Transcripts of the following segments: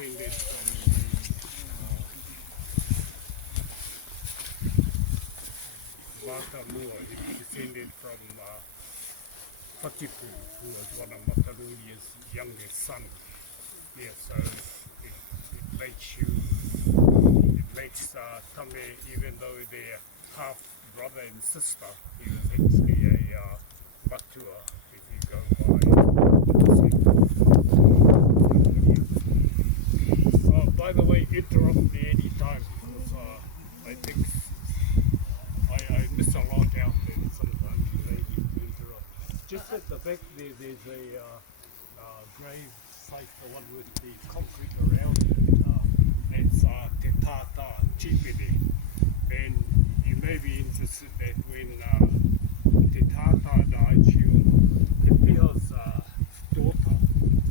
descended from Mata Mua. He descended from Whakipu, who was one of Matarunia's youngest sons. Yeah, so it makes Tame, even though they're half brother and sister, he was actually a matua, if you go by. By the way, interrupt me any time because I think I miss a lot out there sometimes. They interrupt. Just at the back there's a grave site, the one with the concrete around it. That's Te Tata Chipene. And you may be interested that when Te Tata died, she was Te Piha's daughter,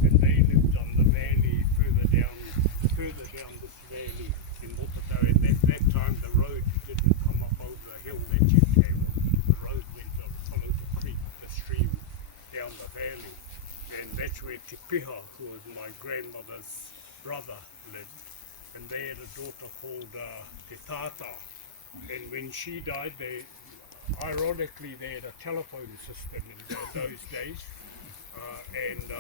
and they lived on the valley further down this valley in Mototau. And at that time the road didn't come up over the hill that you came on. The road went up, followed the creek, the stream down the valley. And that's where Te Piha, who was my grandmother's brother, lived. And they had a daughter called Te Tata. And when she died, ironically, they had a telephone system in those days. And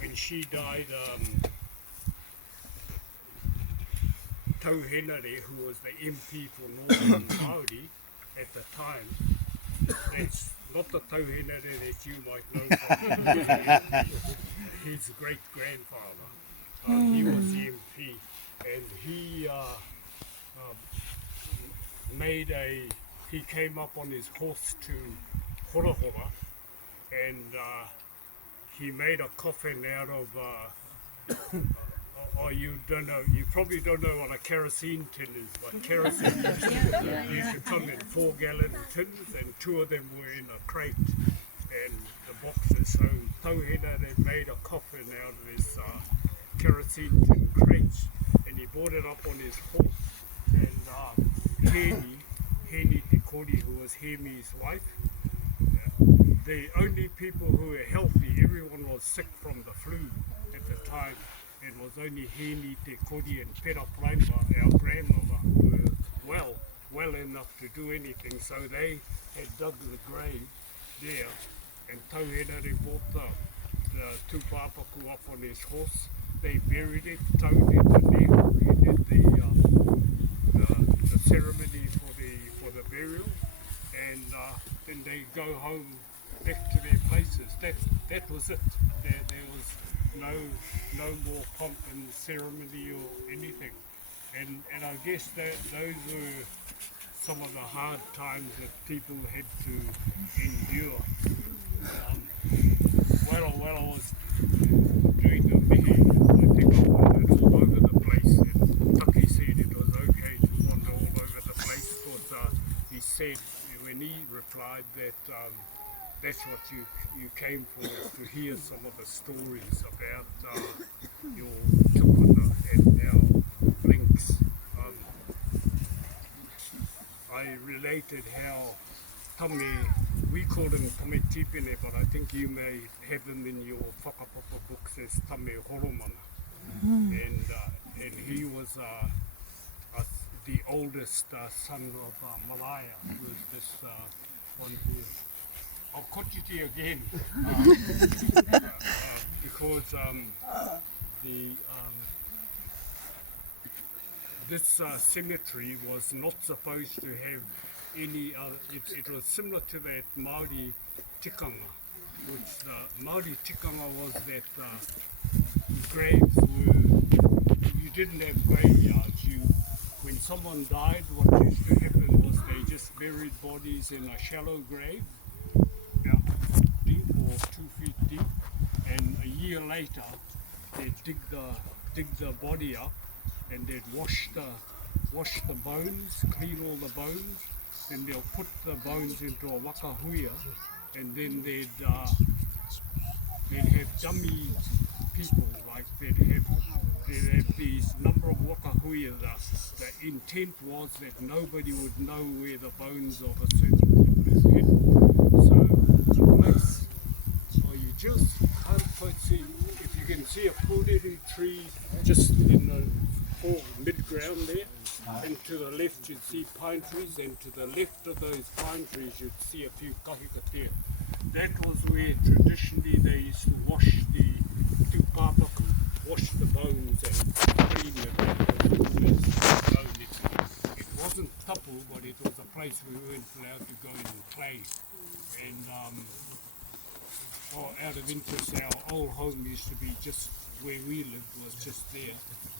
when she died, Tauhenare, who was the MP for Northern Māori at the time, that's not the Tauhenare that you might know from his great-grandfather. He was the MP, and he he came up on his horse to Horahora, and he made a coffin out of you probably don't know what a kerosene tin is, but kerosene used to come in 4-gallon tins, and 2 of them were in a crate and the boxes. So Tauhenare made a coffin out of this kerosene tin crates, and he brought it up on his horse. And Heni Te Kori, who was Hemi's wife, the only people who were healthy, everyone was sick from the flu at the time. It was only Heni Te Kori and Pera Praima, our grandmother, who were well enough to do anything. So they had dug the grave there, and Tauhenare brought the tūpāpaku up on his horse. They buried it, Tau did the nail, he did the ceremony for the burial, and then they go home back to their places. That was it. There was no more pomp and ceremony or anything. And I guess that those were some of the hard times that people had to endure. While I was doing the mihi, I think I wandered all over the place, and Taki said it was okay to wander all over the place because he said, when he replied, that that's what you came for, is to hear some of the stories about your tupuna and our links. I related how Tame, we call him Tame Tipene, but I think you may have him in your whakapapa books as Tame Horomana. And he was the oldest son of Malaya, who was this one here. I'll kotiti again, because this cemetery was not supposed to have any other. It was similar to that Māori tikanga, which the Māori tikanga was that graves were, you didn't have graveyards. When someone died, what used to happen was they just buried bodies in a shallow grave, about deep or 2 feet deep, and a year later they'd dig the body up, and they'd wash the bones, clean all the bones, and they'll put the bones into a wakahuia, and then they'd have dummy people, like they'd have these number of wakahuia. The intent was that nobody would know where the bones of a certain people is hidden. So the place, you just can't quite see, if you can see a pōrere tree just in the mid-ground there, and to the left you'd see pine trees, and to the left of those pine trees you'd see a few kahikatea. That was where traditionally they used to wash the tūpāpaku, wash the bones and clean it. It wasn't tapu, but it was a place we weren't allowed to go and play. And out of interest, our old home used to be just where we lived, was just there.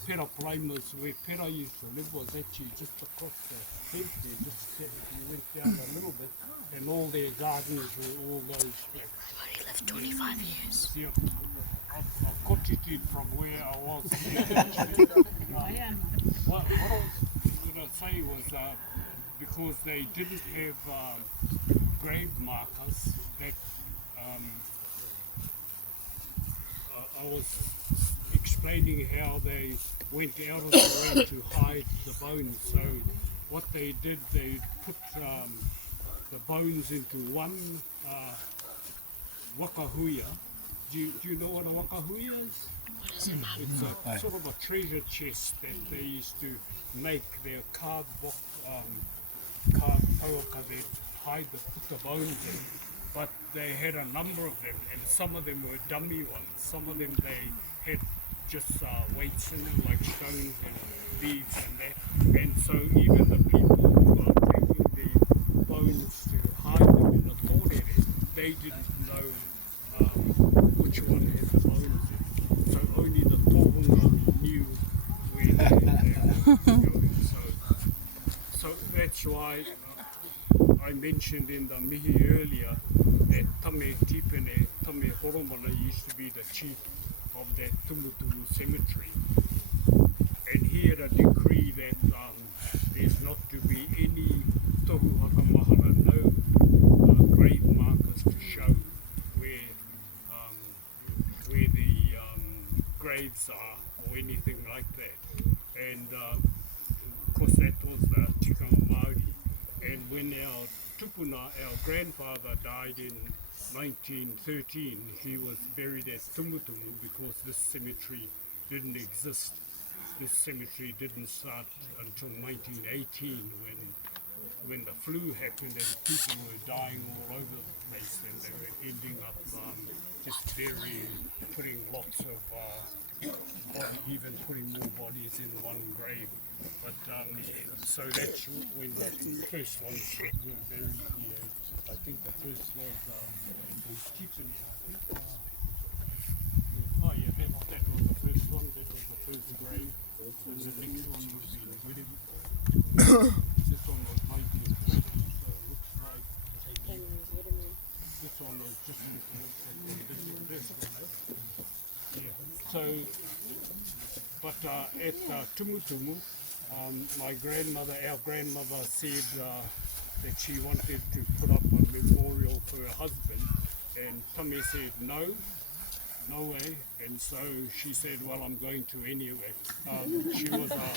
Pera Primers, where Pera used to live, was actually just across the fence there, just if you went down a little bit, and all their gardens were all those. He lived 25 years. Yeah, I've continued from where I was. What I was going to say was because they didn't have grave markers, that I was explaining how they went out of the way to hide the bones. So what they did, they put the bones into one wakahuia. Do you know what a wakahuia is? What is it, Mum? It's a sort of a treasure chest that they used to make their card pauka, they'd put the bones in. But they had a number of them, and some of them were dummy ones. Some of them they had just weights in them, like stones and leaves and that. And so even the people who are taking the bones to hide them in the kōrere, they didn't know which one had the bones in. So only the tohunga knew where they were going. So that's why I mentioned in the mihi earlier that Tame Tipene, Tame Horomana used to be the chief of that Tumutumu cemetery. And he had a decree that there's not to be any tohu hakamahara, no grave markers to show where the graves are or anything like that. And of course that was the tikanga Māori. And when our tupuna, our grandfather, died in 1913, he was buried at Tumutumu because this cemetery didn't exist. This cemetery didn't start until 1918 when the flu happened and people were dying all over the place, and they were ending up just burying, putting lots of even putting more bodies in one grave. But so that's when the first ones were buried here. I think the first was Chippen. Oh yeah, that was the first one. That was the first grave. And the next one would be the wedding. This one was 1930, so it looks like this one was just before this one. Yeah. So, but at Tumutumu, our grandmother said that she wanted to put up a memorial for her husband, and Tame said no way, and so she said, well, I'm going to anyway. She was a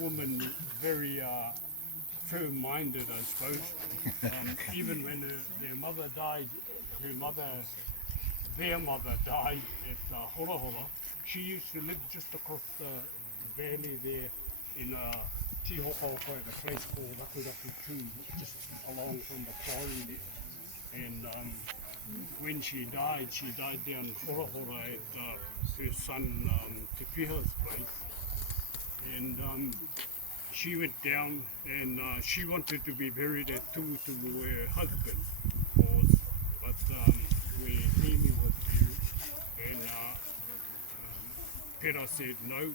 woman very firm-minded, I suppose. Even when their mother died, their mother died at Horohoro, she used to live just across the valley there in Tihoko, at a place called Rakuraku 2, just along from the quarry there. And when she died down Horohoro at her son Te Piha's place. And she went down and she wanted to be buried at Tumutumu where her husband was, but where Hemi was buried. And Pera said no.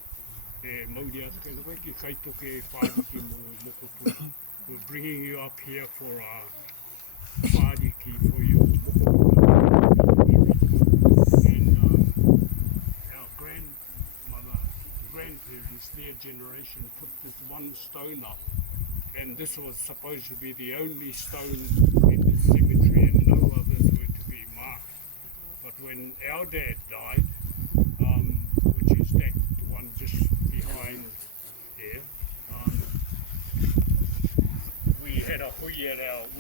We're bringing you up here for a whāriki for your and our grandparents, their generation, put this one stone up, and this was supposed to be the only stone in the cemetery and no others were to be marked. But when our dad died, which is that one just behind there, we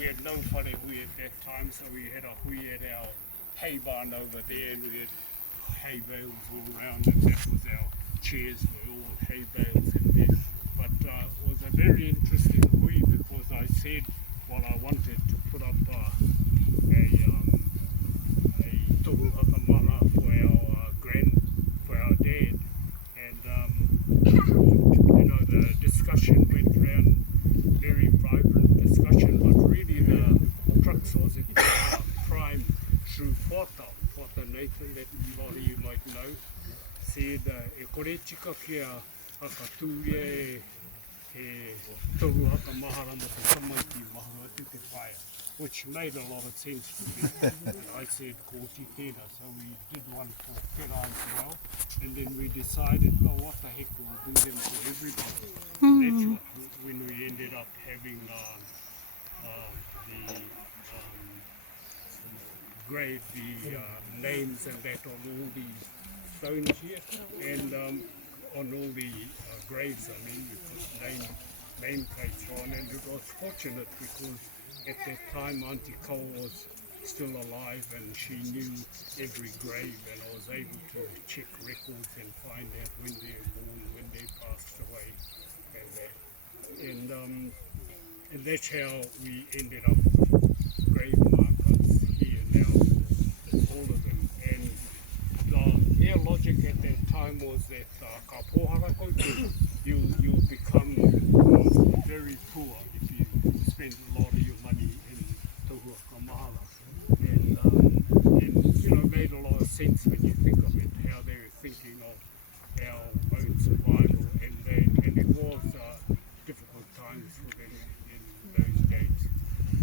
had no whare hui at that time, so we had a hui at our hay barn over there, and we had hay bales all around, and that was our chairs were all hay bales in there. But it was a very interesting hui because I said what I wanted to put up a tohu hakamana for our dad, and the discussion went round, very vibrant discussion, but really the crux was it prime through Whata Nathan, that a lot of you might know, said e kore tika kia haka tūria e tohu haka mahara mo te tamaiti mahua te te whaia, which made a lot of sense to me. And I said kōti tēnā, so we did one for Tera as well, and then we decided, oh, what the heck, we'll do them for everybody. And that's when we ended up having the grave, the names and that on all the stones here, and on all the graves, I mean, we put name plates on, and it was fortunate because at that time Auntie Cole was still alive and she knew every grave, and I was able to check records and find out when they were born, when they passed away, and that. And that's how we ended up with grave markers here now, all of them. And their logic at that time was that ka pohara koutou, you'll become very poor if you spend a lot of your money in tohua ka mahara. And made a lot of sense when you think of it, how they were thinking of our own survival, and it was difficult times for them in those days.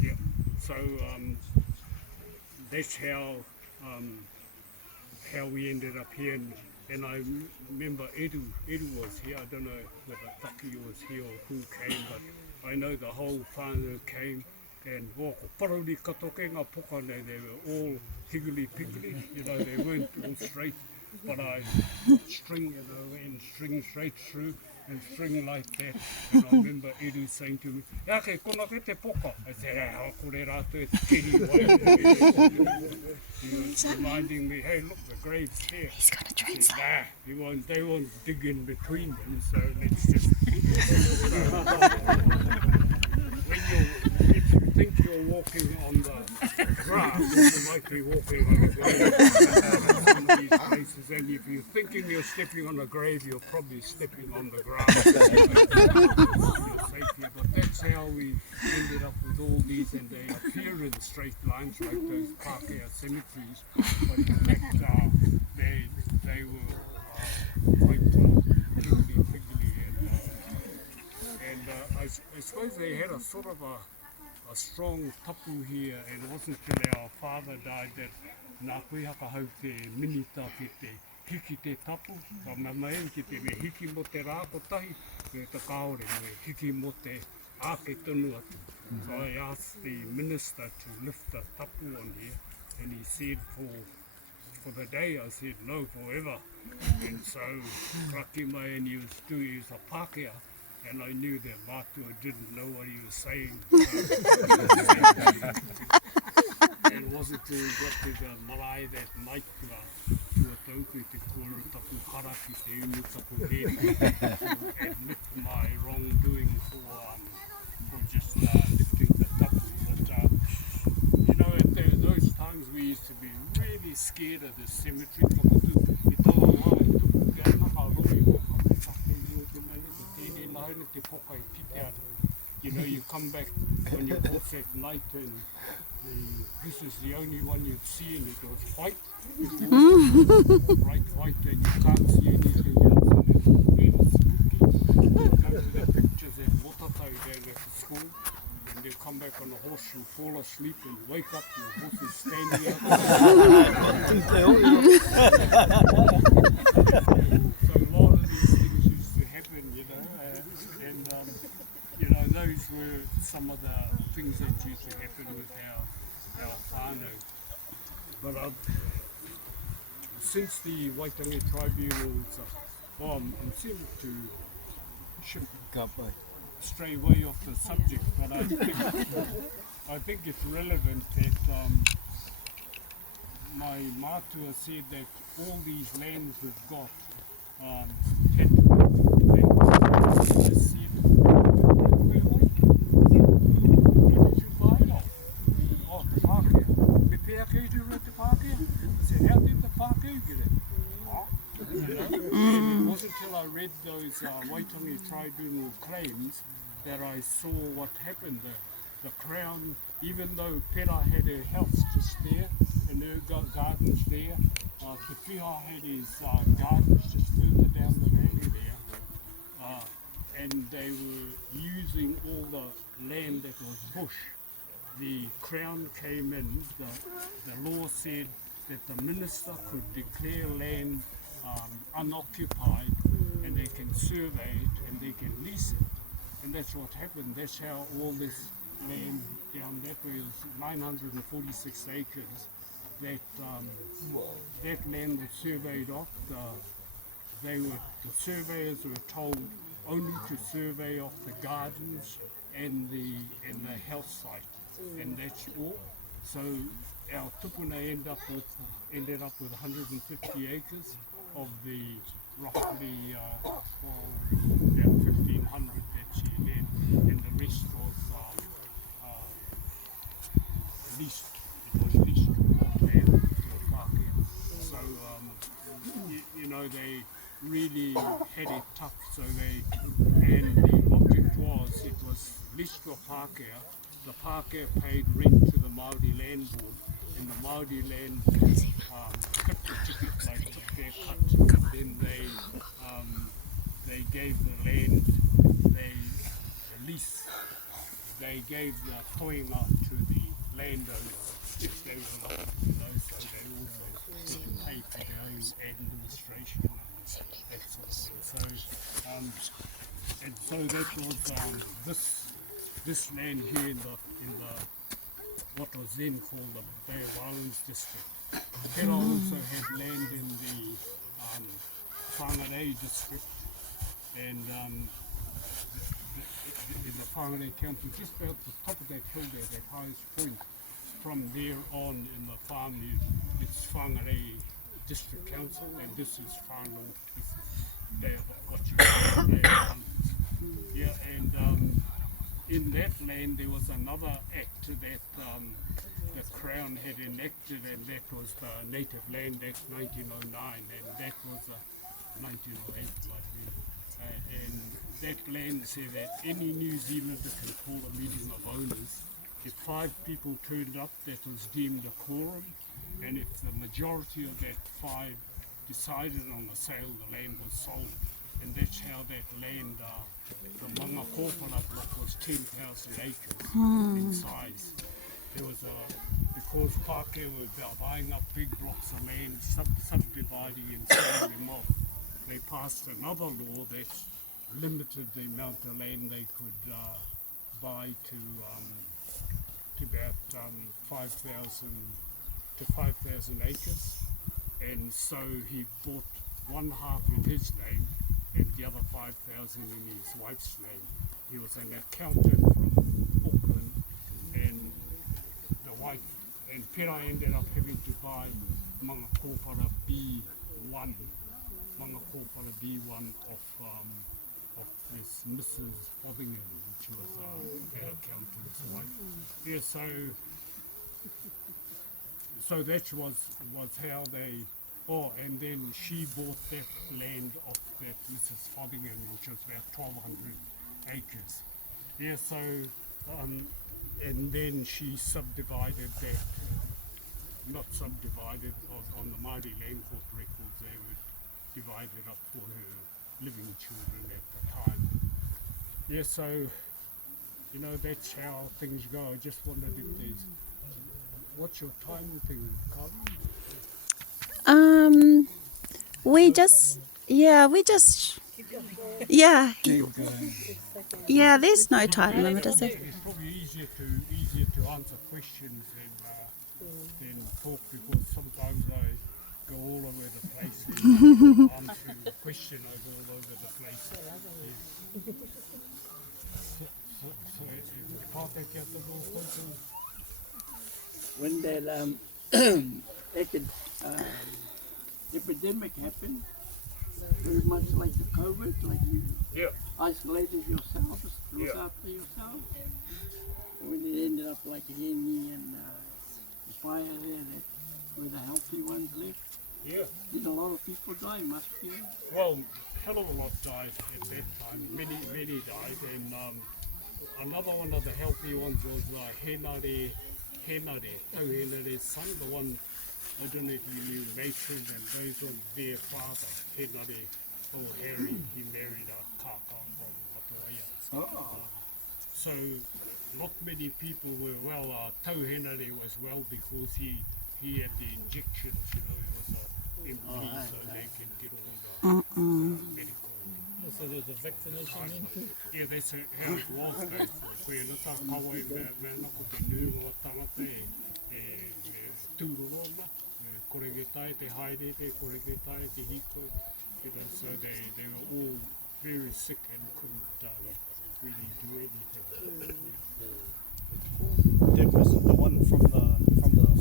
Yeah. So that's how we ended up here, and I remember Edu was here. I don't know whether Taki was here or who came, but I know the whole whānau came, and wako paruri katoke ngā poka nei, they were all higgly-piggly, they weren't all straight, but I string, and string straight through, and string like that. And I remember Edu saying to me, "Ake, kona ke te poka?" I said, kore rātou e te kiri wai. He was reminding me, hey, look, the grave's here. He's gonna translate. Nah, they won't dig in between them, so let's just... if you think you're walking on the grass, you might be walking on a grave. Some of these places, and if you're thinking you're stepping on a grave, you're probably stepping on the grass. But that's how we ended up with all these, and they appear in straight lines like those Pākehā cemeteries, but in fact they were quite higgly-piggly, and I suppose they had a sort of a strong tapu here, and it wasn't till our father died that nā koe haka hau te minita ki te hiki te tapu, ka mamaen ki te me hiki mo te rākotahi, me te kaore me hiki mo te ake tonu atu. So I asked the minister to lift the tapu on here, and he said for the day, I said no, forever. And so Kraki mai, and he was a Pākehā, and I knew that Mātua didn't know what he was saying. And it wasn't till we got to the marae that night tua tauku te kōru tapu hara ki te unu tapu here, to admit my wrongdoing for just lifting the tapu. But at those times we used to be really scared of the cemetery. You come back on your horse at night, and this is the only one you'd see, and it was white, bright white, and you can't see anything else, and it's really spooky. You go to the pictures at Motatau down at the school, and you come back on a horse, you fall asleep and wake up, your horse is standing out. So a lot of these things used to happen, and those were some of the things that used to happen with our whānau. But since the Waitangi tribunals, I'm seeming to stray way off the subject, but I think it's relevant that my matua said that all these lands we've got had to be I said, where did you buy it off? Oh, the Pākehā. Me pēa kei tu rau te Pākehā? I said, how did the Pākehā get it? You know? And it wasn't until I read those Waitangi tribunal claims that I saw what happened. The Crown, even though Pera had her house just there and her gardens there, Te Piha had his gardens just further down the valley there. And they were using all the land that was bush. The Crown came in, the law said that the minister could declare land unoccupied and they can survey it and they can lease it. And that's what happened. That's how all this land down that way is 946 acres. That land was surveyed off. The surveyors were told only to survey off the gardens and the health site, and that's all. So our tupuna ended up with 150 acres of the roughly about 1,500 that she had, and the rest was leased. It was leased to land to a Pākehā. So you know, they really had it tough. So and the object was, it was leased to a Pākehā. The Pākehā paid rent to the Māori Land Board, and the Māori Land Board cut the ticket, they took their cut. Then they gave the land, they gave the toinga to the landowners if they were lucky, you know, so they also had to pay for their own administration and that sort of thing. And so that was this land here in the what was then called the Bay of Islands district. Pera also had land in the Whangarei district, and in the Whangarei county, just about the top of that hill there, that highest point. From there on in the farm, it's Whangarei District Council, and this is far north. This is Bay of what you call Bay of Islands. Yeah, and in that land there was another act that the Crown had enacted, and that was the Native Land Act 1909, and that was 1908, I believe. And that land said that any New Zealander can call a meeting of owners. If 5 people turned up, that was deemed a quorum, and if the majority of that 5 decided on a sale, the land was sold. And that's how that land, the Manga Kōpara block, was 10,000 acres in size. There was because Pākehā were buying up big blocks of land, subdividing and selling them off, they passed another law that limited the amount of land they could buy to about 5,000 acres. And so he bought one half in his name and the other 5,000 in his wife's name. He was an accountant from Auckland, and the wife and Pera ended up having to buy Manga Kōpara B1 of this Mrs. Hobingham, which was an accountant's wife. Yeah, so that was how they. Oh, and then she bought that land off that Mrs. Fothingham, which was about 1,200 acres. Yeah, so, and then she subdivided that, not subdivided, on the Māori Land Court records, they would divide it up for her living children at the time. Yeah, so, you know, that's how things go. I just wondered if there's, what's your time thing, Carl? We just, yeah, there's no time limit, is there? It's probably easier to answer questions than talk, because sometimes I go all over the place and answering the question, I go all over the place. Yes. So, When that epidemic happened, very much like the COVID, like you Yeah. isolated yourselves, looked Yeah. after yourselves. When it ended up like Henny and the fire there, that where the healthy ones left, Yeah. did a lot of people die, must be. Well, hell of a lot died at that time. Many died, and another one of the healthy ones was Tauhenare's son, the one, I don't know if you knew, Matron, and those were their father, Henare, Harry, he married a kaka from Watawaia. Oh. So not many people were well. Tauhenare was well because he had the injections, he was a MP, so they can get all the medical. So there's a vaccination then too? Yeah, that's how it was, koe nata kawai me nako te nungo o tangata tūrorona, koreke tai te haere, koreke tai te hiko, so they were all very sick and couldn't really do anything. That was the one from the funeral,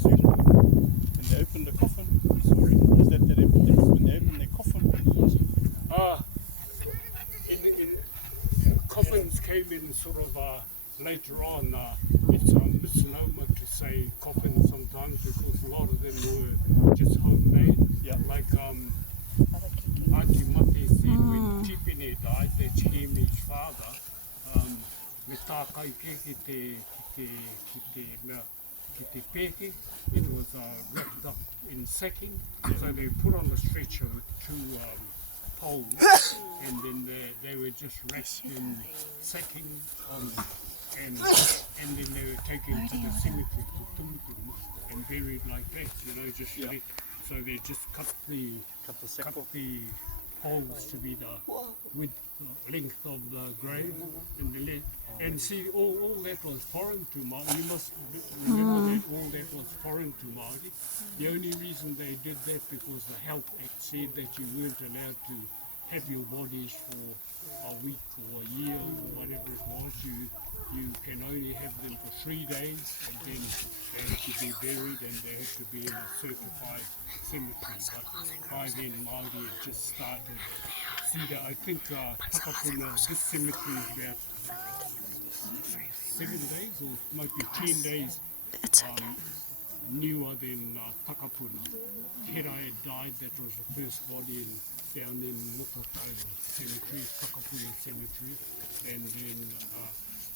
and they opened the coffin. Sorry, is that epidemic when they opened their coffin? Coffins came in sort of later on. It's a misnomer to say coffins sometimes because a lot of them were just homemade. Yeah. Like Ati Mate said when Tipene died, that's Hemi's father, me tākai ke te peke, it was wrapped up in sacking, so they put on the stretcher with two poles, and then they were just wrapped in sacking and then they were taken to the cemetery to Tumutumu and buried like that, just let, so they just cut the holes to be the width, length of the grave and the lead. And see, all that was foreign to Māori. You must remember that all that was foreign to Māori. The only reason they did that because the Health Act said that you weren't allowed to have your bodies for a week or a year or whatever it was. You can only have them for 3 days, and then they have to be buried and they have to be in a certified cemetery. But by then Māori had just started. See that I think Takapuna, this cemetery is about 7 days or might be 10 days It's okay. newer than Takapuna. Hera had died, that was the first body down in Mutatau Cemetery, Takapuna Cemetery, and then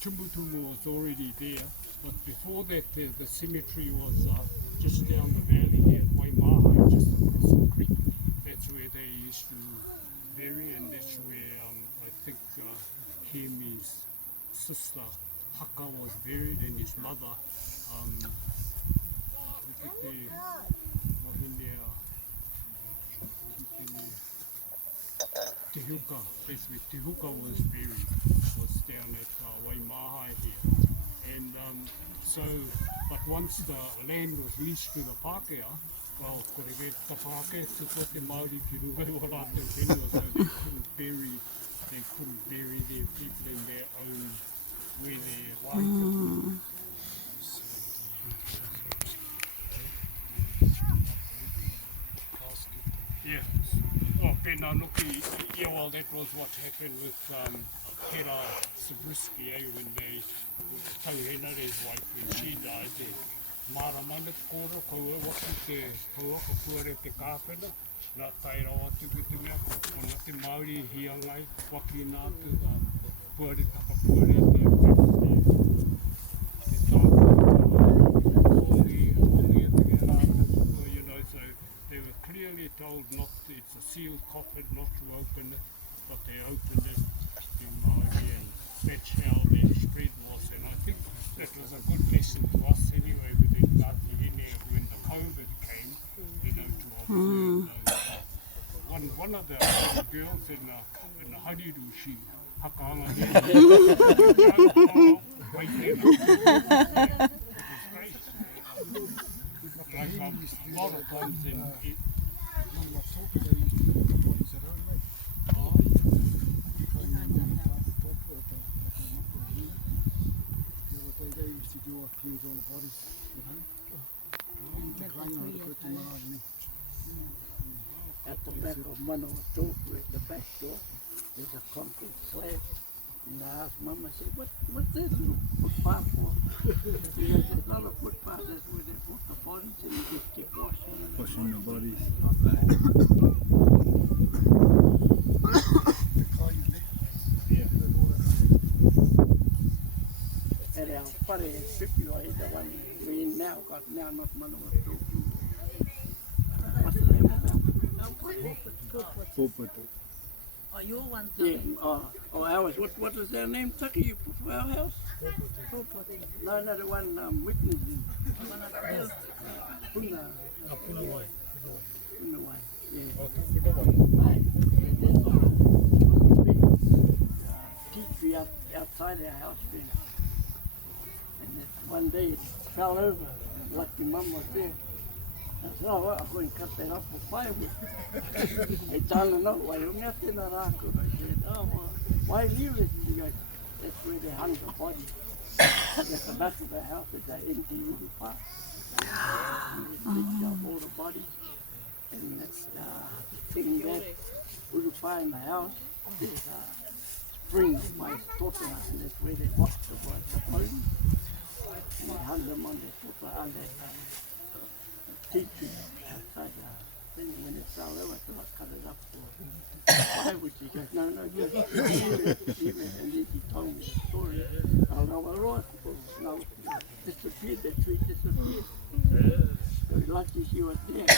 Tumutumu was already there, but before that the cemetery was just down the valley here at Waimaha, just across the creek. That's where they used to bury, and that's where I think Hemi's sister Haka was buried, and his mother Tehuka, that's where Tehuka was buried, was down at Waimaha here. And but once the land was leased to the Pākehā, well, koreke ta Pākehā tuko te Māori ki rungai o rātou whenua, so they couldn't bury their people in their own, where their waipu. Yeah. Oh, Pena Nuki, yeah, well, that was what happened with Hera Zabriskie, when they, Tauhenare's wife, when she died, Maramana kōra, kaua waki te hauaka kuare te kāwhena, nā taira atu ki te mea, ko nā te Māori hiangai, waki nā tu puare takapuare, te so they were clearly told not to, it's a sealed coffin, not to open it, but they opened it in Māori, and that's how their spread was. And I think that was a good lesson to us anyway within Ngāti Hine when the COVID came, to observe those. One of the little girls in the hariru, she hakaanga here. Like a lot of times in it. Cleanse all the bodies at home. the back of Manawa door, with the back door, there's a concrete slab. And I asked Mum, I said, what's that little footpath for? She said, there's not a footpath, that's where they put the bodies and you just keep washing them. Washing the bodies. And our whare and Pipi were the one we're in now, got now not Manawa door. What's the name of that? Pōpoto. Oh, your one's Yeah, ours. What is their name, Tucky, you put for our house? No, the one witnessing. Punawai, yeah. Right. There's a big teak tree outside our house fence. And one day it fell over, and lucky Mum was there. I said, oh, well, I'm going to cut that up for firewood. They told her, no, why don't you have to I said, oh, well, why leave it? She goes, that's where they hung the body. At the back of the house is the empty Urupa. And they picked up all the bodies. And that's thing that Urupa in the house is spring by Tota, and that's where they washed the bones. And they hung them on the Tota under teaching outside the thing. When it fell over, so I cut it up for firewood. She goes, no, just leave it. And then she told me the story. I'll know all right. No, disappeared, that tree disappeared. So lucky she was there.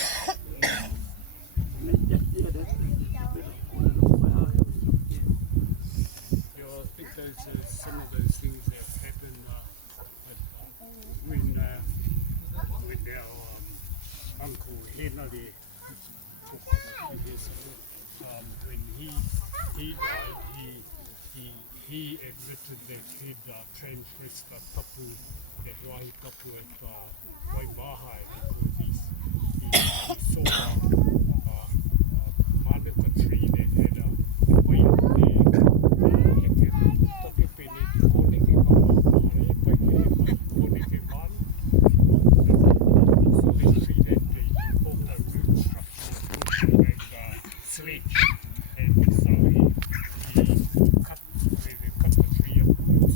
And then just there, that's the bit of one of the flowers. Yeah, I think those some of those things that happen when our Uncle Henry took years ago, when he died, he admitted that he'd transgressed the tapu, that wai tapu at Waimahai, because he saw a manuka tree that had a wai up there, he ke toke pene te koneke ka mahare, pai ke he koneke manu. So this tree that they formed a root structure and sledge, and so he cut the tree up roots,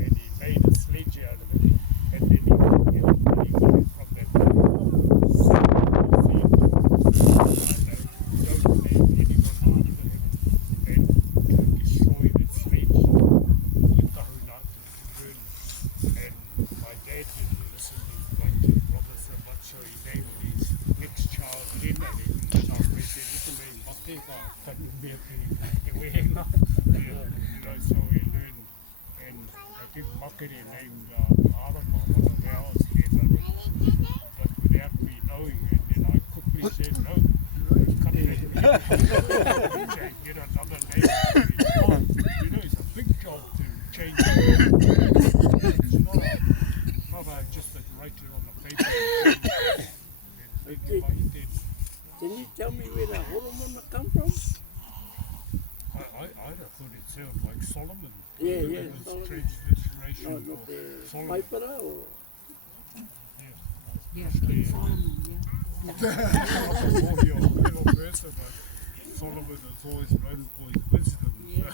and he made a sledge out of it, and then he got it from that. So we learned, and I think Makere named Urupa, one of ours here, but without me knowing it, then I quickly said, no, cut it. Get another name. It's a big job to change it. It's not just a writer on the paper. Can you tell me where the horomona come from? I'd have thought it sounded like Solomon. Yeah, It was Solomon. transliteration No, for not the Solomon. Paipara or? Yeah, Solomon, yeah. Solomon is always known for his wisdom. Yeah.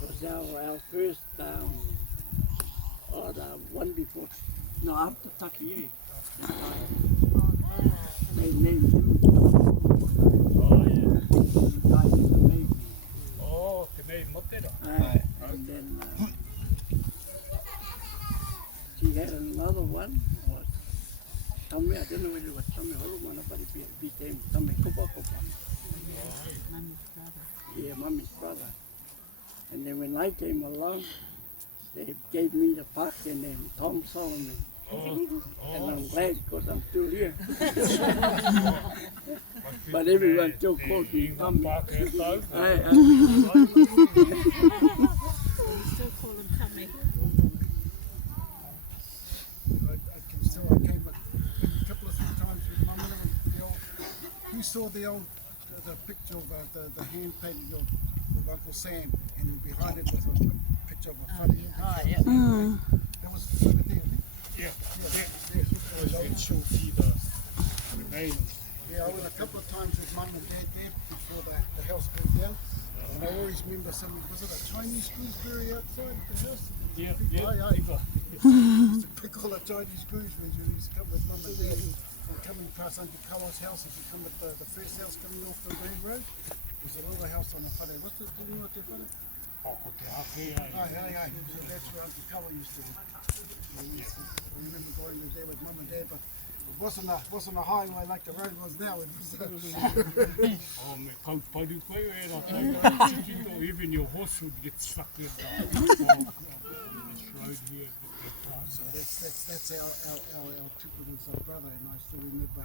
Because our first, the one before, no, after Taki, they named him. Oh, yeah. He died in the baby. Oh, Tenei Motera. And then she had another one, or Tame, I don't know whether it was Tame Horomona, but it became Tame Kopakopa. Mummy's brother. Yeah, Mummy's brother. And then when I came along, they gave me the park and then Tom Solomon. And I'm glad because I'm still here. But everyone still calls me Tommy. We still call him Tummy. I came a couple of times with Mum and the old. You saw the picture of the hand painting of Uncle Sam, and behind it was a picture of a funny. That was over there. Yeah. You can still see the remains. Yeah, I went a couple of times with Mum and Dad there. always remember some, was it a Chinese gooseberry outside the house? Yeah, Aye, yeah. used to pick all the Chinese gooseberries when he used to come with mum and dad. Or coming past Auntie Kawa's house, if you come at the first house coming off the main road, there's a little house on the whare. What's the name of the whare? Oh, te hake, ai. Aye. So that's where Auntie Kawa used to live. I remember going in there with mum and dad, but it wasn't a highway like the road was now. It was, Oh, me kau paru koe e rā tau tikito, even your horse would get stuck in this road here at that time. so that's our typical brother, and I still remember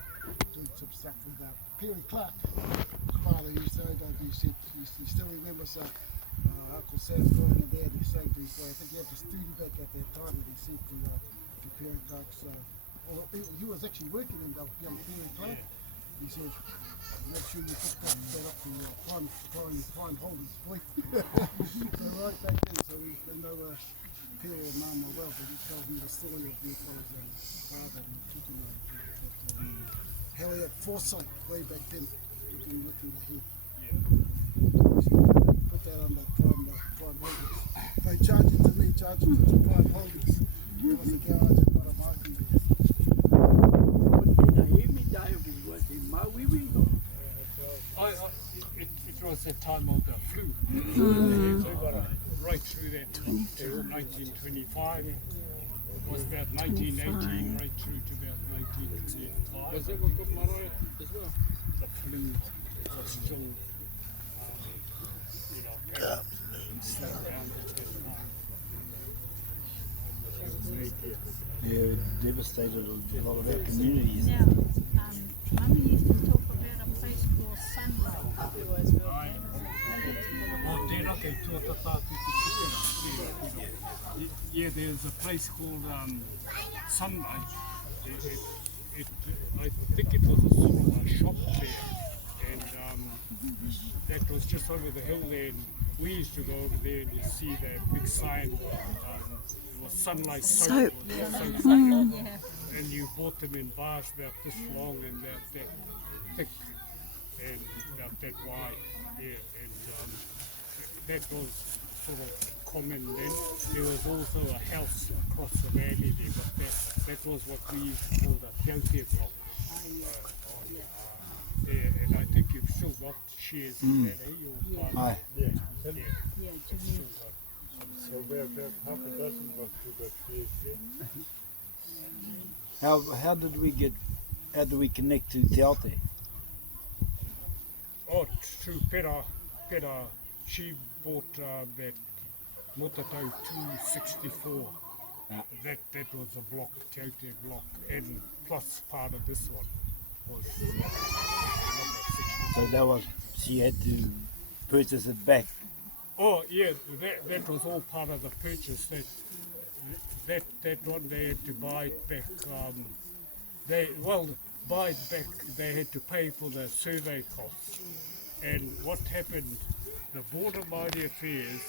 doing some stuff with Perry Clark. His father used to, he still remembers Uncle Sam going in there and he said to his boy, I think he had a student back at that time, and he said to Perry Clark's, he was actually working in the young Perry Clark. He said, make sure you put that up to your prime holders, boy. So right back then, so we know Perry and Mum are well, but he tells me the story of their father and father and Tutu. How he had foresight way back then, looking ahead. Put that on the prime holders. They charge it to me, charge it to prime holders. There was a garage and not a marking there. It was the time of the flu. So we got right through that till 1925. It was about 1918 right through to about 1925. Was that what got Marae as well? The flu was still, around at that time. Yeah, it devastated a lot of our communities. Now, Mummy used to talk about a place called Sunlight. Ai. O tērā kei tuatata ki te tukera. Yeah, there's a place called Sunlight. I think it was a sort of a shop there, and that was just over the hill there. And we used to go over there and you see that big sign. It was Sunlight soap. And you bought them in bars about this long and about that thick and about that wide. Yeah, and that was sort of common then. There was also a house across the valley there, but that was what we used to call the Teautea block. There, and I think you've still got shares in that, eh? Your farm. Aye. Yeah, Yeah, you've Jimmy. still got. So we're about half a dozen of us who got shares there. How did we connect to Te Aute? Oh, through Pera, she bought that Motatau 264. That was a block, Te Aute block, and plus part of this one was number 64. So that was, she had to purchase it back. Oh yeah, that was all part of the purchase. That one they had to buy it back. Buy it back. They had to pay for the survey costs. And what happened? The Board of Māori Affairs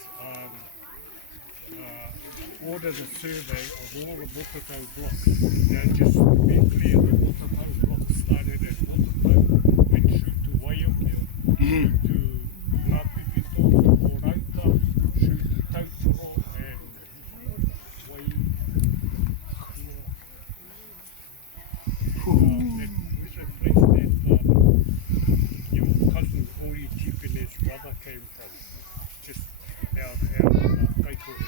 ordered a survey of all the Motatau blocks. Now, just to be clear, the Motatau block started at Motatau, went through to Waiokio, through to Ngāpipito, Orauta, through to Tautoro, and which is a place that your cousin Hori Chief and his brother came from, just out Kaikohe.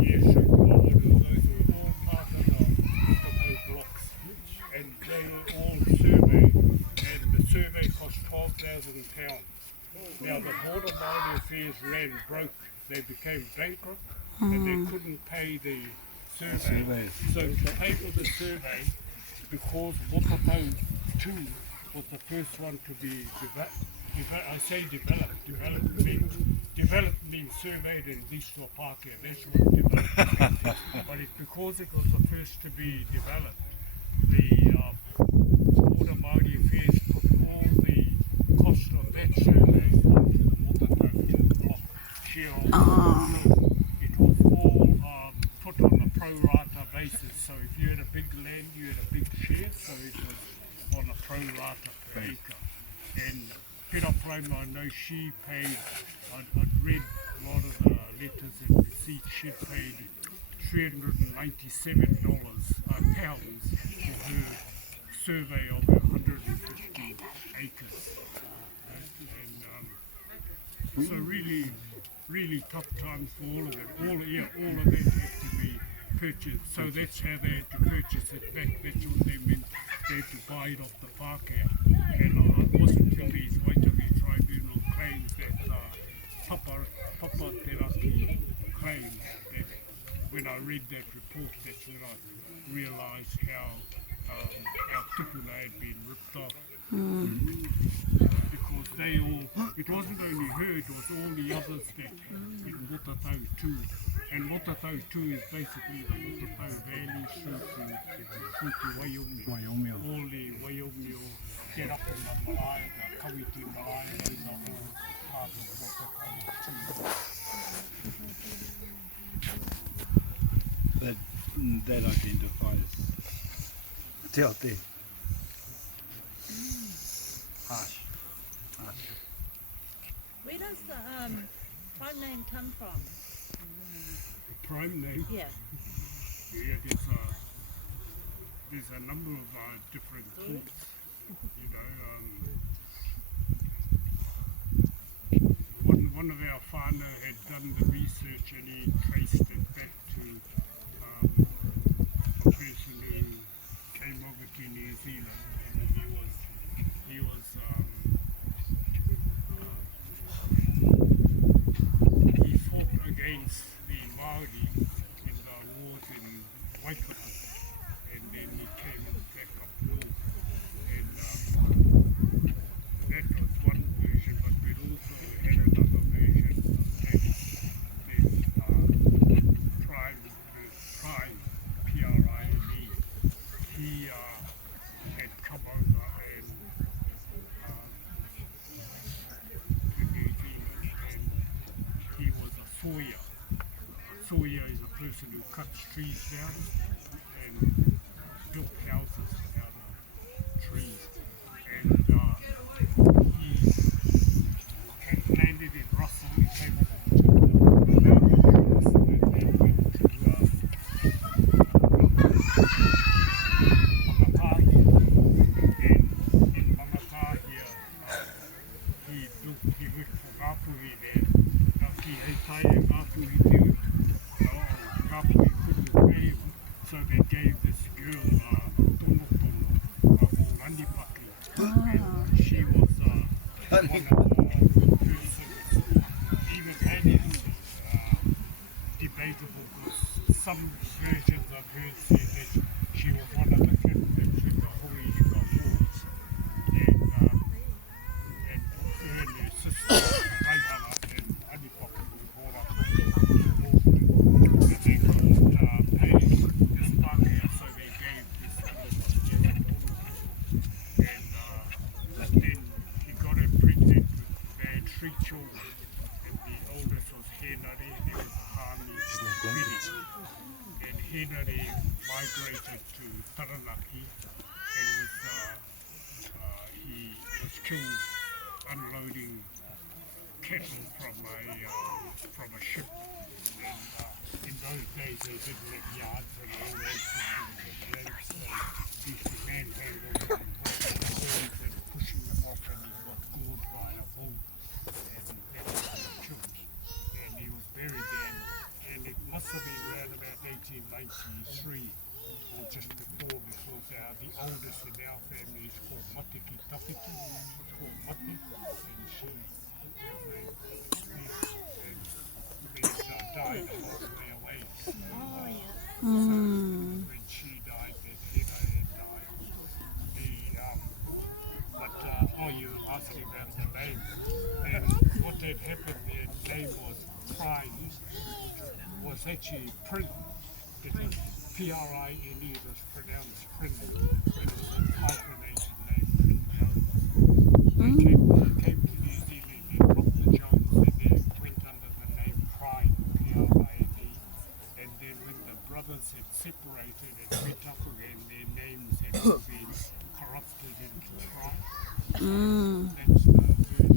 Yeah, so those were all part of the Motatau blocks, and they were all surveyed, and the survey cost £12,000. Now the Board of Māori Affairs ran broke, they became bankrupt, and they couldn't pay the survey. So to pay for the survey, because Motatau 2 was the first one to be developed, developed means surveyed and leased to a Pākehā, that's what developed means. But because it was the first to be developed, the Board of Māori Affairs put all the cost of that survey onto the Motatau block shareholders. So it was all put on a pro rata basis. So if you had a big land, you had a big share, so it was on a pro rata per acre. And Peter Prime, I know she paid, I'd read a lot of the letters and receipts, she paid $397 pounds for her survey of her 150 acres. And so really tough times for all of them. All of that had to be purchased. So that's how they had to purchase it back. That's what they meant. They had to buy it off the Pākehā. And it wasn't until these Waitangi Tribunal claims that Papa Teraki claimed that when I read that report, that's when I realised how our tupuna had been ripped off. Because they all, it wasn't only her, it was all the others that in Motatau too. And Motatau too is basically the Motatau Valley through to Waiomio. All the Waiomio, get up in the Malaya, the Kawiti Malaya, those are all part of Motatau too. That identifies Te Aute. Harsh. Where does the prime name come from? The prime name? Yeah. Yeah, there's a number of different thoughts, you know. One of our whānau had done the research and he traced it back to a person who came over to New Zealand, and he fought against the Māori in the wars in Waikato, and then he came back up north, and that was one version, but we also had another version that Prime, P-R-I-M-E, he had come over and to New Zealand, and he was a sawyer. Sawyer is a person who cuts trees down and built houses out of trees. And he had landed in Russell. He came up to the mountains and then went to Mangatahia. And in Mangatahia, he worked for Ngāpuhi there. Ki hei tai e Ngāpuhi te utu. Ngāpuhi couldn't pay him, so they gave this girl tono called Ranipaki. And she was one of the persons, even that is debatable, because some versions of her say that she was one of the captains in the Hoihika Wars. And her and her sister, Raihana, and Anipaki were brought up in Auckland. And they couldn't pay this Pākehā, so they gave this and then he got her pregnant. They had 3 children, and the oldest was Henare, there was a Hani, Piri. And Henare migrated to Taranaki and he was killed unloading cattle from a ship. And in those days they didn't have yards and all that systems and legs, so he used to manhandle them and pushing them off, and he got gored by a bull and that was killed. And he was buried there, and it must have been around about 1893 or just before, because the oldest in our family is called Matiki Tapiki. It's called Mati, and she died a long way away. When she died, then Hina had died. You were asking about the name. And what had happened, their name was Prime, was actually Print. It was P-R-I-N-E, it was pronounced Print. It was a hyphenated name, Print Jones. They came to New Zealand and dropped the Jones, and they went under the name Prime, P-R-I-N-E. And then when the brothers had separated and met up again, their names had all been corrupted into Prime. That's the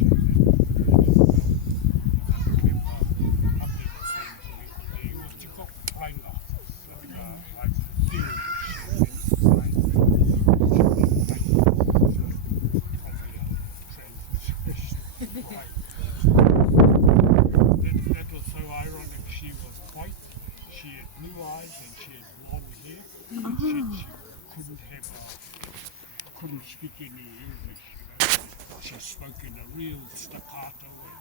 she spoke in a real staccato way.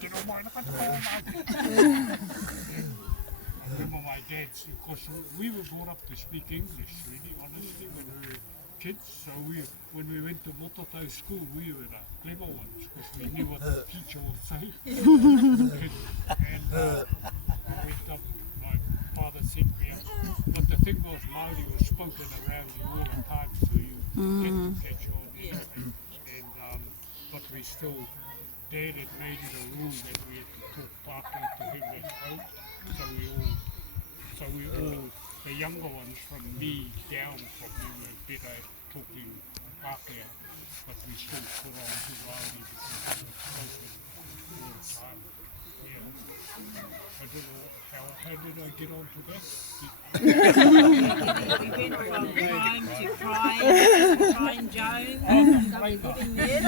Get on my I remember my dad, because we were brought up to speak English, really, honestly, when we were kids. So when we went to Mototo school, we were the clever ones, because we knew what the teacher was saying. and we went up, my father sent me up. But the thing was, Māori was spoken around you all the time, so you didn't catch on anything. And, but we still, Dad had made it a rule that we had to talk Pākehā to him at home. So we all, the younger ones from me down probably were better at talking Pākehā, but we still put on to Māori because we were spoken all the time. Yeah. I don't know how did I get on to that? You went from crying to crying Jones, and are we getting there?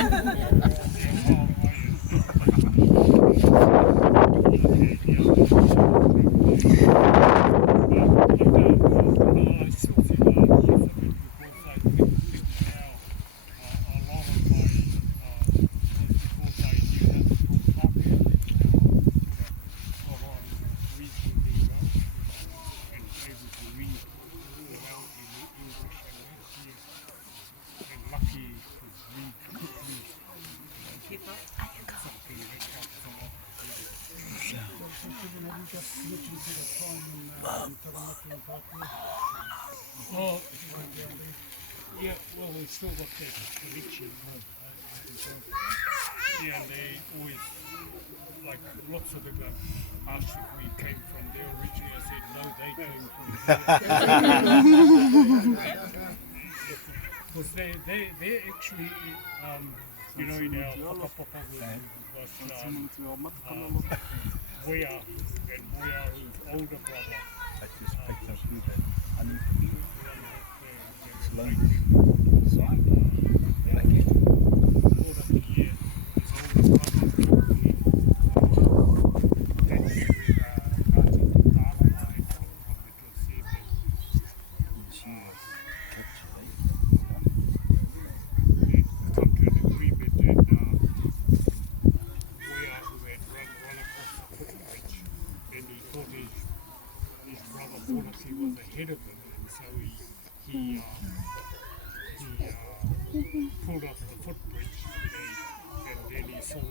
Well, yeah, well, we still got that connection. Yeah, and they always, like, lots of them asked if we came from there originally. I said, no, they came from here. Because they're actually, you know, in our whakapapa was Wea, and Wea, whose older brother, I just picked up with it. He was ahead of him, and so he pulled up the footbridge, and then he saw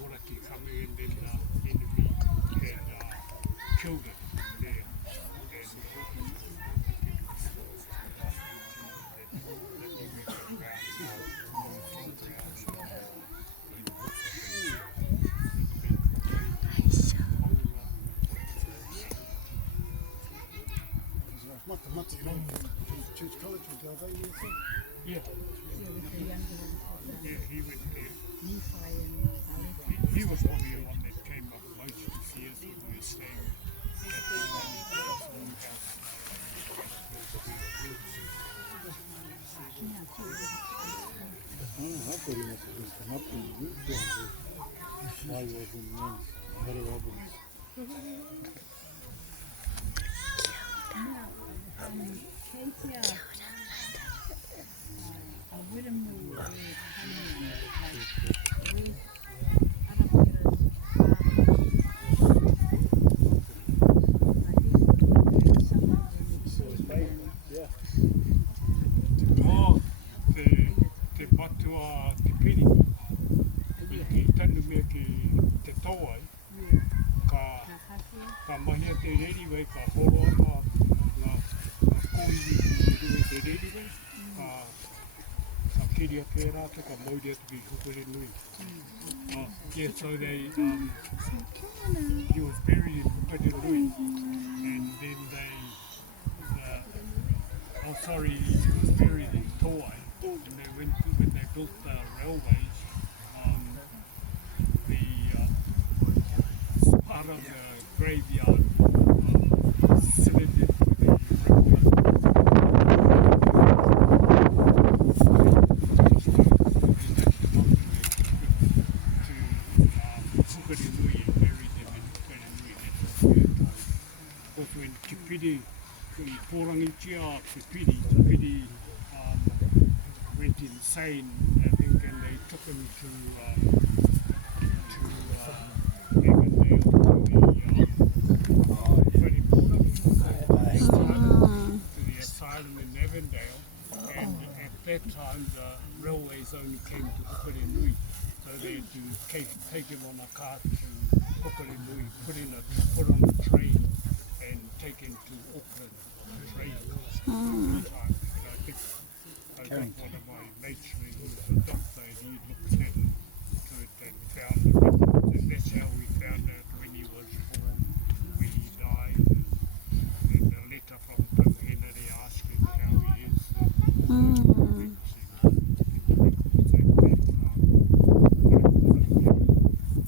Oraki coming, and then the enemy had killed him there. Mata, Church College with the other year thing. Yeah. Yeah, he went there. Nephi and He was probably the one that came up most to see us when we were staying at the I thought he must have just come up and moved down there. Why he was in Better Albans. Oh, te matua te piri. Ki tanu mea ki te tauai. Ka mahia te reri wei, ka horo ana ngā kōiwi ki te reri wei. Ka kiria ke rātou, ka mauria te ki hukore nui. Yeah, so they, he was buried in Hukore Nui, and then they, he was buried in Toai, and they went to, when they built the railways, the part of the graveyard cemented with the railway. Hukore Nui and buried them in Hukore Nui. Because when Te Piri, ki Pōrangitia Te Piri insane, I think, and they took him to Avondale, to the asylum in Avondale, and at that time the railways only came to Pukerenui, so they had to take him on a cart to Pukerenui, put on a train and take him to Auckland on a train. And I got one of my mates who was a doctor, and he looked into it and found it, and that's how we found out when he was born, when he died, and a letter from Tim Henry asking how he is.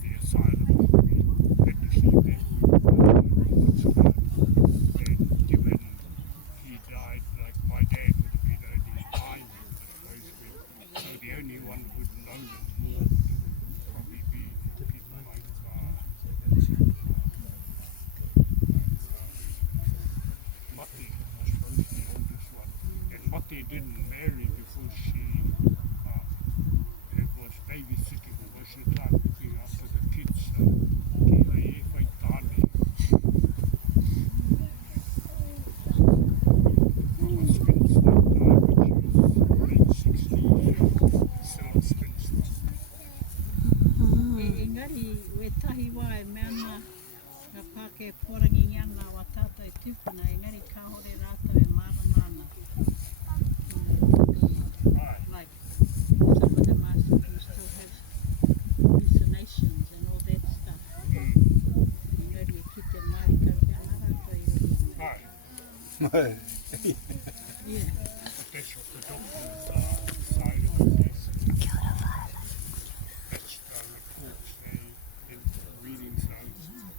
The asylum, we had to see that what's about, and given he died, like my dad would have been only 9, I suppose, so the only one who would have known him more would probably be people like Mati, I suppose, the oldest one. And Mati didn't marry before she was babysitting most of the time, looking after the kids. So ki ai e whai tāne. Mama Spinster died when she was late 60s, still a spinster. Engari, we tahi wā e mea ngā pāke porangi ngana wa tātou tūpuna, engari ka hore rātou e māna māna. Like some of the masters who still have hallucinations and all that stuff. Engari, ki te marika kia ngā rātou i roto. Aye, Yeah. that's what the doctors decided on this. That's the reports they in reading, so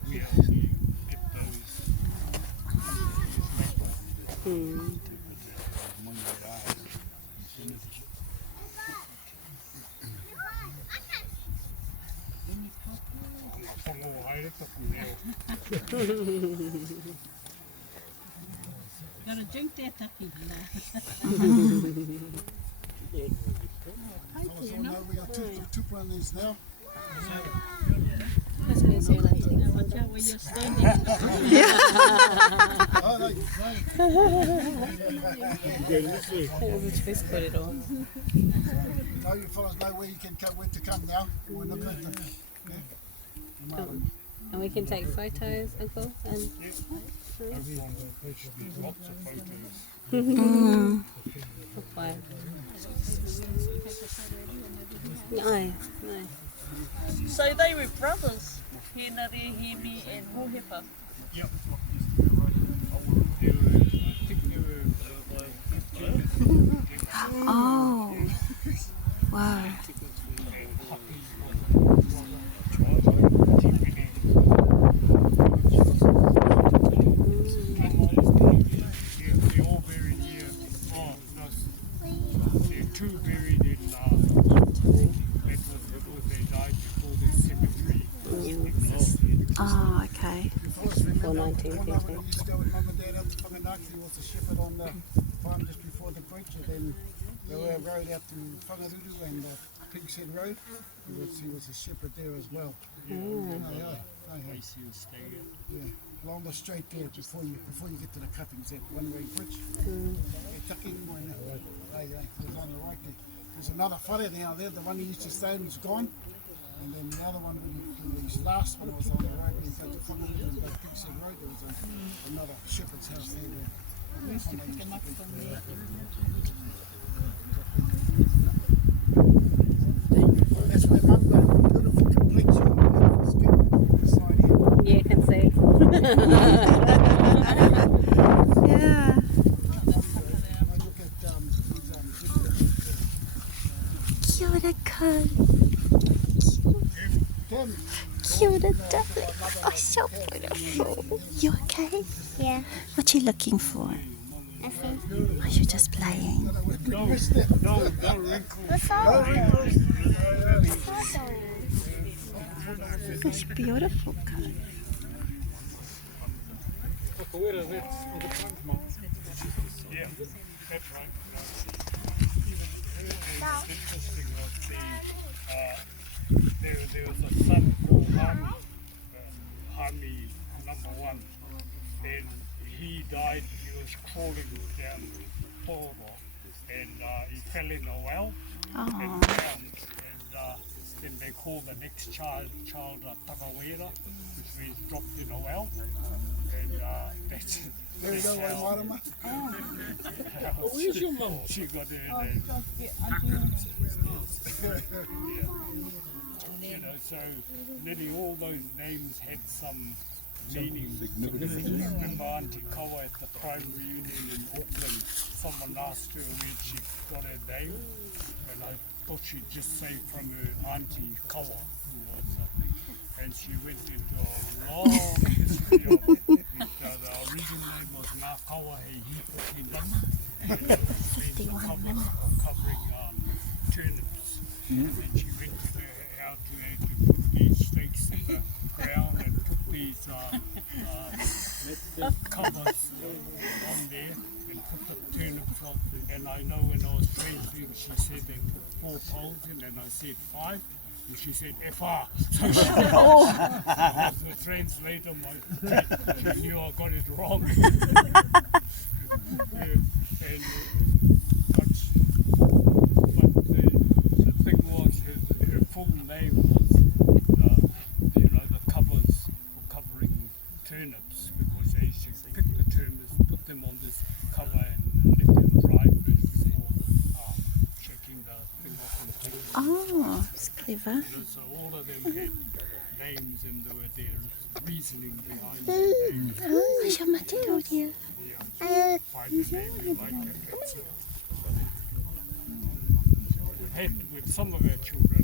we only get those whongo haere taku reo. Gotta drink that taki. Fellas all know we got two runners now. Now watch out where you're standing. Oh, no, you fellas know where you can come, where to come now. We're not going to. And we can take photos, Uncle. And Lots of photos. bye. No. So they were brothers, Henare, Hemi and Hohepa. Yep. I think they were Oh, wow. They're all buried here. Oh, no, they're two buried in that was because they died before the cemetery existed. Oh, okay. Before 1950. I used to go with Mum and Dad out to Whanganaki. He was a shepherd on the farm just before the bridge. And then they were rode out to Whangaruru and Pigs Head Road. He was a shepherd there as well. Yeah, along the straight there before you get to the cuttings, that one-way bridge. Tucking when it was on the right there. There's another whare now there, the one he used to stay in is gone. And then the other one, his last one was on the right when you go to Whangaruru and go to Pigs Head Road, there was another shepherd's house there. We used to pick them up from there. That's where Mum got a beautiful complexion. Beautiful skin beside him. Yeah, you can see. Yeah. I look at Kia ora, Kai. Tim. Kia ora, darling. Oh, so beautiful. You okay? Yeah, What you looking for? nothing. Are you just playing? No wrinkles. It's beautiful, Kai. Yeah, that's right. there was a son called Hami #1, and he died. He was crawling down Toro, and he fell in a well and drowned. And then they called the next child Takawera, which means dropped in a well. And that's There we go, Waimarama. where's your mum? She got her name. You know, so nearly all those names had some meaning. Remember Auntie Kawa at the crime reunion in Auckland, someone asked her where she got her name, and I thought she'd just say from her Auntie Kawa, who was and she went into a long history of it. The original name was Ngā Kawa He Hipuki Nama, and it means the covering turnips. And she went to how to put these stakes in the ground and put these covers on there and put the turnips on. And I know when I was translating, she said they put 4 poles in, and I said 5. And she said, FR. So she, as the translator, she knew I got it wrong. Yeah, and, but the thing was, her full name was, you know, the covers for covering turnips, because they used to pick the turnips, put them on this cover and let them dry first before shaking the thing off and taking them. Oh, it's clever. You know, so all of them had names, and there were their reasoning behind their names. Oh, siya matulog niya. Yeah, find a name you like and that's it. We've had with some of our children,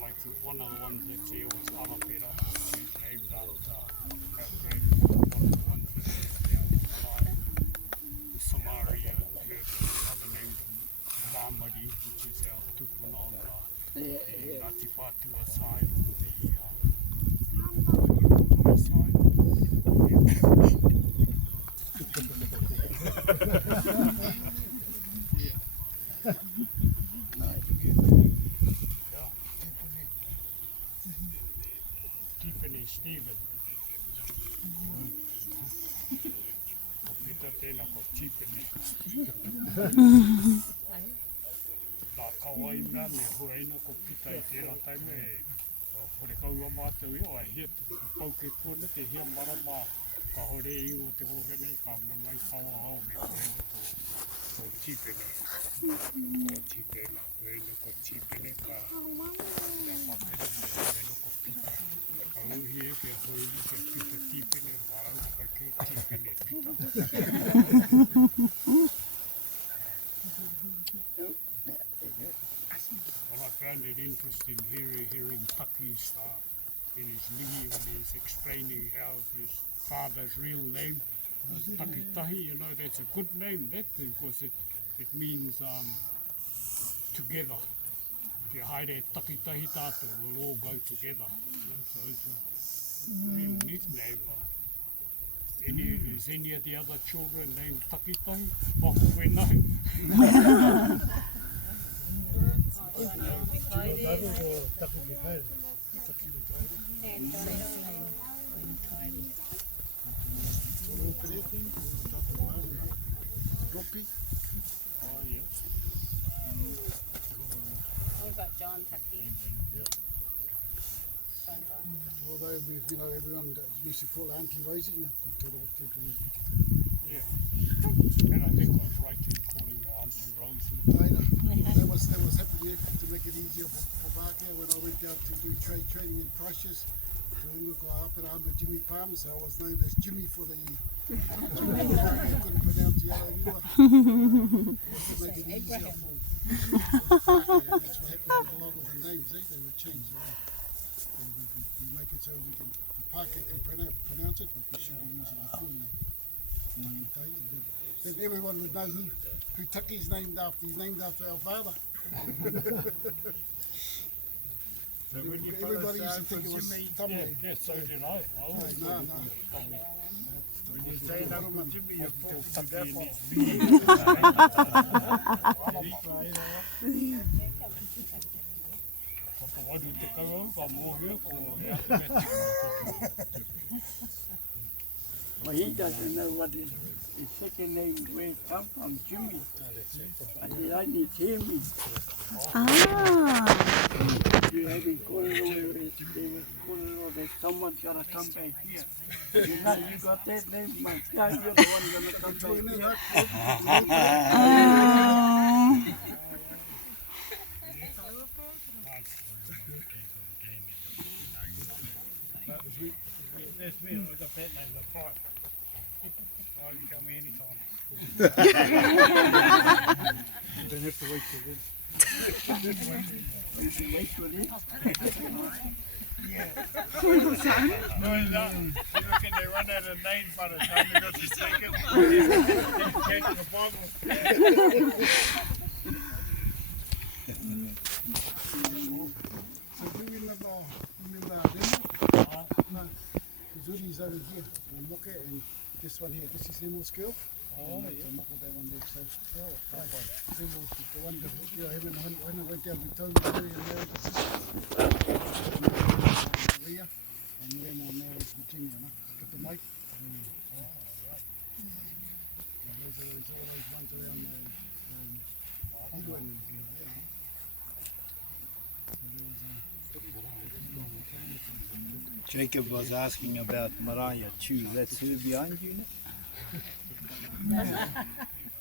like one of the ones that's here was Arapera, who's named after our grandfather. One of the ones that's down in Malai, Samaria, another named Ramadi, which is our tupuna on the Ngāti Whātua side, the side. Tipene Stephen. Ko pita tēnā ko Tipene. Tā kawai mea me hoeina ko pita I tērā taime kore kaua mātou eo a hea pauke kona te hea marama ka hore I o te hōwene ka mamai kawa au me hoeina ko Tipene. Ko Tipene, hoeina ko Tipene ka mea mapere me hoeina ko pita. Ka uhi e ke hoeina ke pita Tipene, wāu ka ke Tipene pita. I found it interesting hearing Taki's in his mihi when he's explaining how his father's real name was Takitahi. You know, that's a good name, that, because it means together. Te haere Takitahi tātou, we'll all go together. You know, so it's a real neat name. Is any of the other children named Takitahi? Oh, whenau. Ropi. Oh, yeah. We've got John Tucky. Although we've, you know, everyone used to call Auntie Rosie, now, Yeah. And I think I was right in calling her Auntie Rosie. that was happening to make it easier for Wākia when I went out to do training in Christchurch. To Unguko Hāpera Jimmy Palm, so I was known as Jimmy for the year. I couldn't pronounce Yellow Rua. To make it easier for Wākia, and that's what happened with a lot of the names, they were changed around. And we make it so we can, the Pākehā can pronounce it, but we should be using the full name. Then everyone would know who Taki's named after. He's named after our father. So when you Everybody used to think it was Tommy. Yeah, so did I. I always No, thought no. when you say that with Jimmy, you're talking Oru te kauauka mōhio ko he atu Well, he doesn't know what his second name, where it come from, Jimmy. I said, I need Jimmy. Ah. You having Kororo, there was Kororo, that someone's got to come back here. I said, no, you got that name, my guy, you're the one going to come back here. That's me, I got that name, the Pride. Pride can come anytime. You don't have to wait till then. You can wait for this. No, you reckon they run out of names by the time they got to second? Take the Bible. So do we remember Remo? No, Zuri's over here, and Moke, and this one here, this is Remo's girl. Oh, yeah. Moko that one there, so, Remo's the one that, you know, when I went down, we told Maria and married the sister. Maria, and Remo married Virginia, no? With the mic. And those are all those ones around Edwin, you know. Jacob was asking about Mariah Chu. That's her behind you now?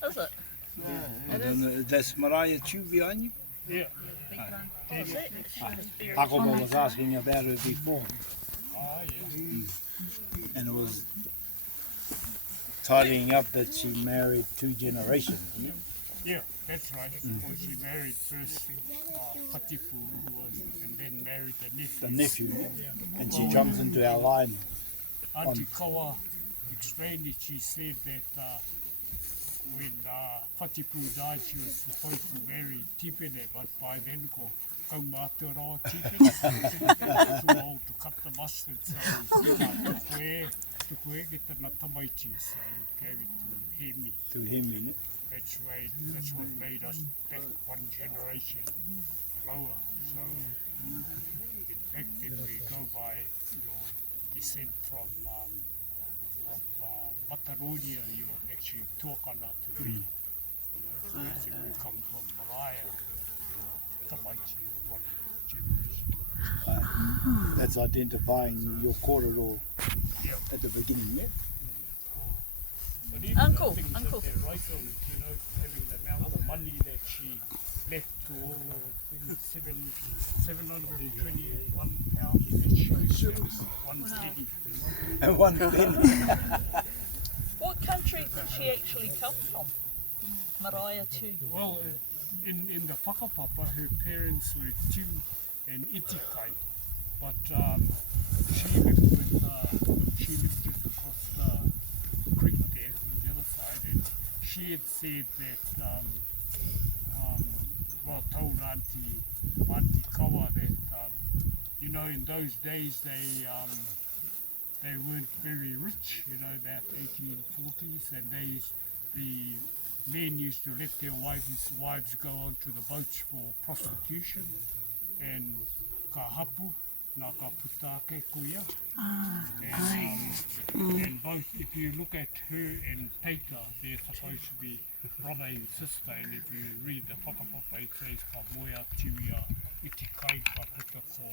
Is it? I don't know. That's Mariah Chu behind you? Yeah. Oh, is it? Jacob was asking about her before. Oh, yeah. And it was tidying up that she married 2 generations. Yeah? Yeah, that's right. Because she married first Patipu, who was, and then married the nephew. The nephew. Yeah? And she comes into our line. Auntie Kawa explained it. She said that when Patipu died, she was supposed to marry Tipene, but by then ko kaumātua Tipene. Too old to cut the mustard, so tuku e ki tana tamaiti, so gave it to Hemi. To him, innit? That's what made us back one generation lower. So, in fact, if we go by your descent from Mataronia, you're actually Tuakana to me. So if you come from Malaya, you're Tamaiti, one generation. That's identifying your kororo at the beginning, yeah? But even Uncle, the things uncle. that they're right on, you know, having the amount of money that she left to all the things, 721 pounds each, one penny. And 1 penny. What country did she actually come from? Mariah too. Well, in the whakapapa, her parents were Tu and Itikai, but she lived across the creek there on the other side, and she had said that, well, told Auntie Kawa that, you know, in those days they weren't very rich, you know, that 1840s, and the men used to let their wives go onto the boats for prostitution, and ka hapu, nā ka putake kuia. And both, if you look at her and Teita, they're supposed to be brother and sister, and if you read the whakapapa, it says ka moea tiwia iti kai ka puta ko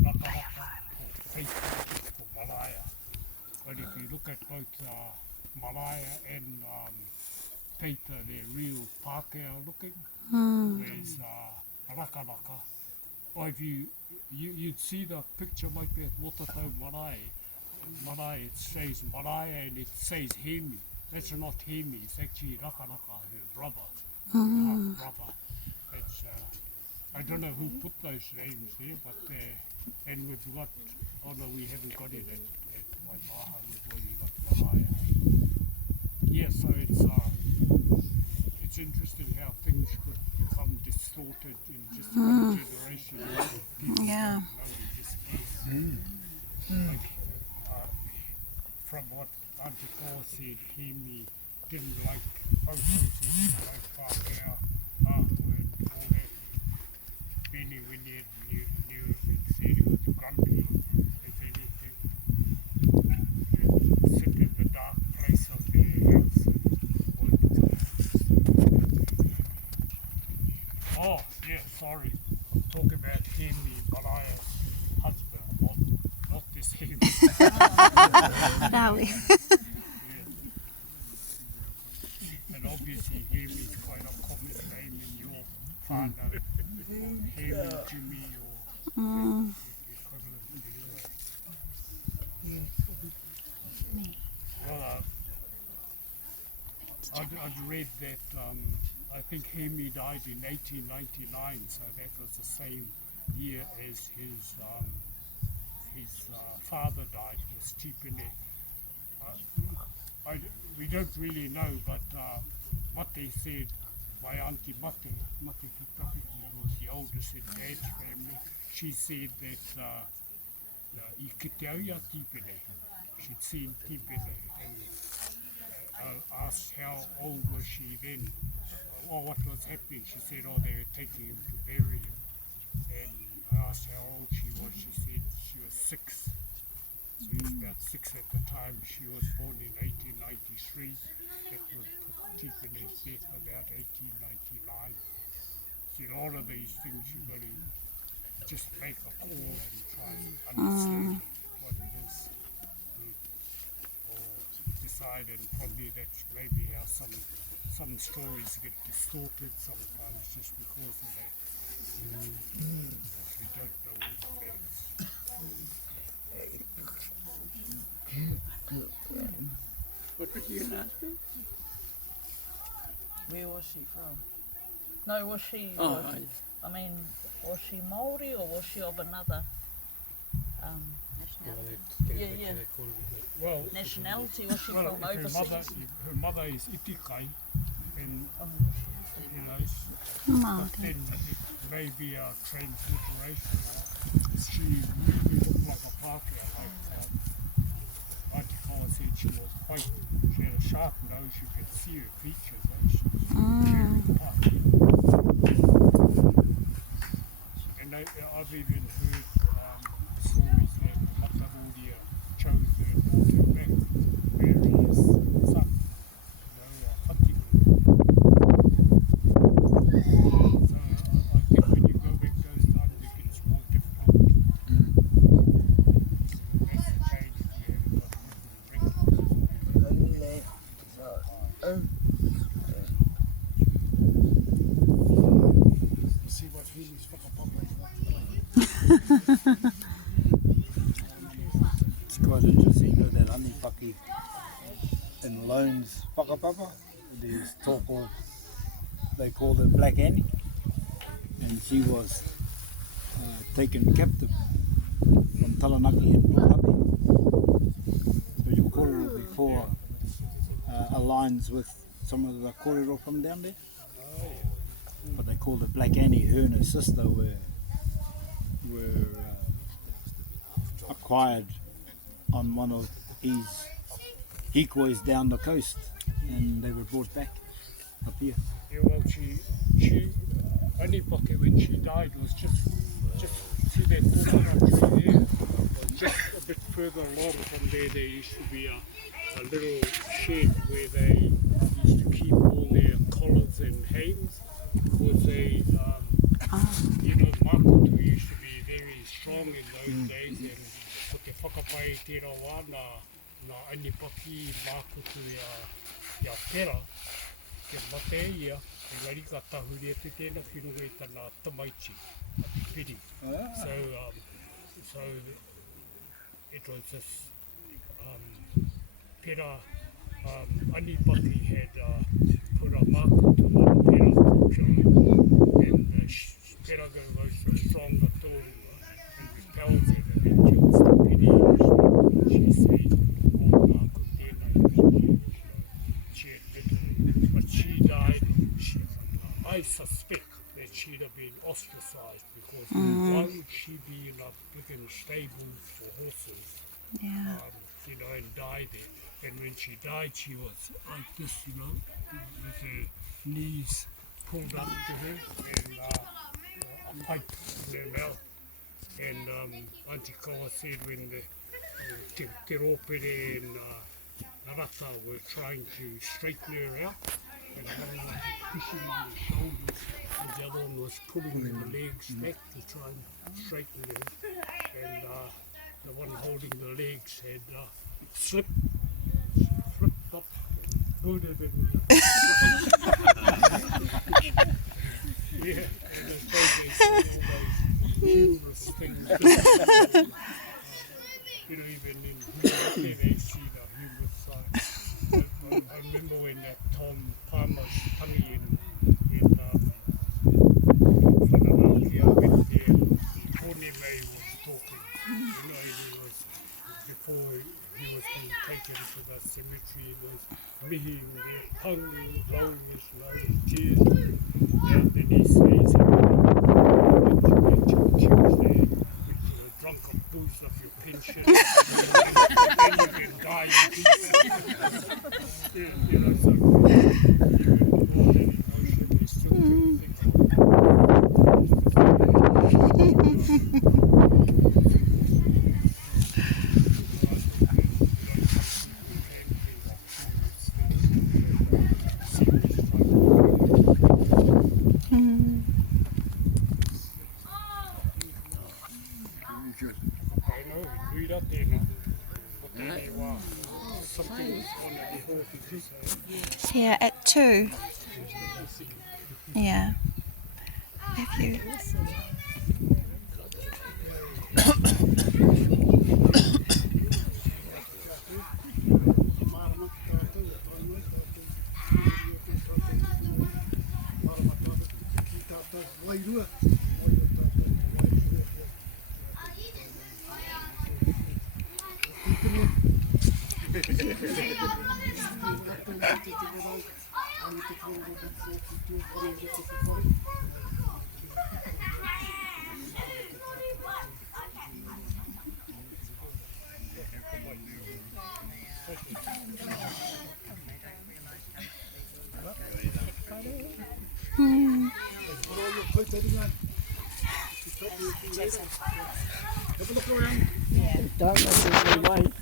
Nakaraka, ko Teita, ko Malaya. But if you look at both Malaya and Teita, they're real Pākehā looking, whereas Rakaraka, or if you'd see the picture like that, Motatau Marae, it says Marae and it says Hemi. That's not Hemi, it's actually Rakaraka, her brother. Brother. That's, I don't know who put those names there, but and we've got, oh no, we haven't got it at Waimaha, we've only got Marae. Yeah, so it's interesting how things could become distorted in just one generation. People Yeah. don't know and just guess. Like, from what Auntie Kawa said, Hemi didn't like photos, he didn't like Pākehā, Āhua and all that. Oh, yeah, sorry. Talk about Hemi, Mariah's husband, not this Hemi. Rawi. And obviously Hemi is quite a common name in your whānau, or Hemi, Jimmy, or equivalent anyway. Well, I'd read that I think Hemi died in 1899, so that was the same year as his father died, was Tipene. We don't really know, but Mate said, my auntie Mate Kitahiki was the oldest in Dad's family. She said that I kite au ia Tipene. She'd seen Tipene, and asked how old was she then, or what was happening. She said, oh, they were taking him to bury him. And I asked how old she was. She said she was 6. She was about 6 at the time. She was born in 1893. That would put Tipene's death about 1899. See, all of these things you've got to just make a call and try and understand what it is. Or decide, and probably that's maybe how some stories get distorted sometimes just because of that. We don't know all the facts. What was your husband? Where was she from? No, was she, Oh, I mean, was she Māori or was she of another Nationality. Well, nationality? Was she well, from if overseas? her mother is Itikai, and you know, but then it may be a transliteration. She really looked like a Pākehā, like Auntie Kawa said she was white. She had a sharp nose, you could see her features. She was very Pākehā. And I've even heard stories that Matamoria chose her daughter back to bury his son, Whatipu. So I think when you go back those times, it gets more difficult. That's the change if you haven't got written records. You see what Hemi's whakapapa is like. It's quite interesting, you know, that Anipaki in Loans whakapapa. There's talk of, they called her Black Annie, and she was taken captive from Taranaki and brought up here. So your kōrero before aligns with some of the kōrero from down there. But they called her Black Annie. Her and her sister were acquired on one of his hikois down the coast, and they were brought back up here. Yeah, well, she Anipake, when she died, was just see that coconut tree there. Just a bit further along from there used to be a little shed where they used to keep all their collars and hames, because they, you know, makutu used to be very strong in those days, and ko te whakapai tērā wā na Anipaki makutu ia pera, te mate ia, engari ka tahuri atu tēnā whirunga i tana tamaichi, a te piri. So it was this pera, Anipaki had put a makutu on pera culture, and pera goes so strong that and repels it and it kills the piri. She said, oh, ko tēnā, she admitted, but she died. I suspect that she'd have been ostracized because why would she be in a big stable for horses, you know, and die there? And when she died, she was like this, you know, with her knees pulled up to her and a pipe in her mouth. And Auntie Kawa said when the te ropere and Narata were trying to straighten her out, and pushing on the shoulders, and the other one was pulling the legs back to try and straighten them. And the one holding the legs had flipped up and booted him. Yeah, and I suppose they see all those humorous things. Even in Urupa, they see the humorous side. I remember when that Tom Palmer's tangi in Whananakia went there, Tony May was talking. He was, before he was being taken to the cemetery, there was mihi there, tangi, blowing his nose, tears. And then he says, Tuesday, drunk of booze of your pension, and you can die in peace. So even all that emotion, they still can think Yeah, at 2. Yeah. If you. Don't let me wait.